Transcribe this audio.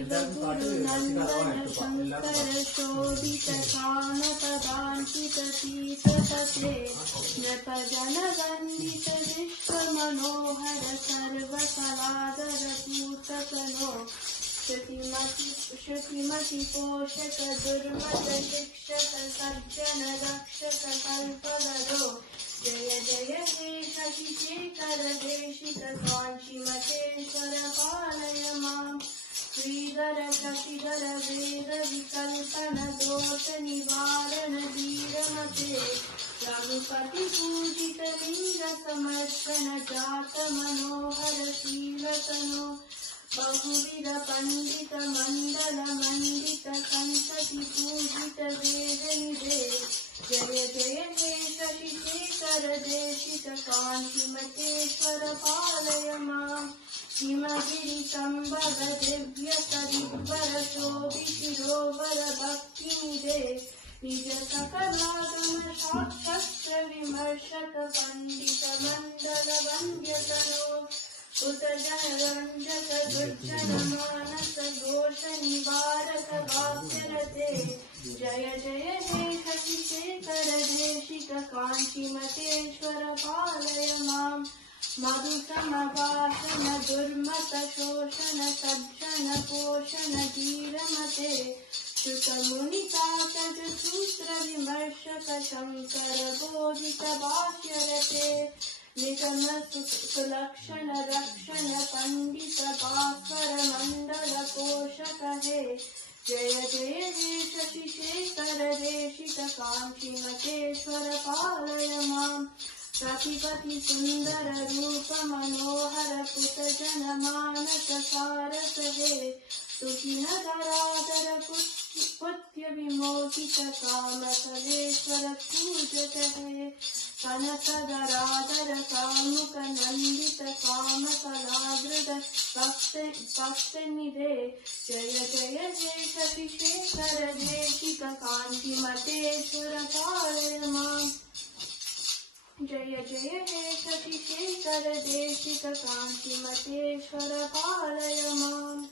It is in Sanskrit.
नंदन शंकर शोभित कानपदांकित पीतपते नृप जन वंदित विश्व मनोहर सर्वकलाधर पूतकनो श्रुतिमति पोषक दुर्मत शिक्षक सज्जन रक्षक कल्पवरो जय जय हे शशिशेखर देशिक कांचीमतेश्वर पालय माम् श्रीधर शशिधर वेद विकल्पन दोष निवारण धीरमते रघुपति पूजित लिंग समर्पण जात मनोहर शीलतनो बहुविध पंडित मंडल मंडित संतति पूजित वेद निधे जय जय हे शशिशेखर देशिक कांचीमतेश्वर पालय माम् हिमगिरि संभव दिव्य करिवर शोभिशिरोवर भक्ति निधे निज सकलागम शास्त्र विमर्शक पंडित मंडल वंद्यतनो उत जन रंजक दुर्जन मानस घोष निवारक भाग्यरते जय जय हे शशिशेखर देशिक कांचीमतेश्वर पालय माम् मधु समभाषण दुर्मत शोषण सज्जन पोषण धीरमते श्रुत मुनितातज सूत्र विमर्शक शंकर बोधित भाष्यरते निगम सुलक्षण रक्षण पंडित भास्कर मंडल पोषक हे जय जय हे शशिशेखर देशिक कांचीमतेश्वर पालय माम् प्रतिपति सुंदर रूप मनोहर पुत जन मानस सारस हे तुहिन धराधर पुत्य विमोचित काम कलेश्वर पूजक हे कनक धराधर कामुक नंदित काम कलादृद भक्त निधे जय जय हे शशिशेखर देशिक कांचीमतेश्वर पालय माम् जय जय हे शशिशेखर देशिक कांचीमतेश्वर पालय माम्।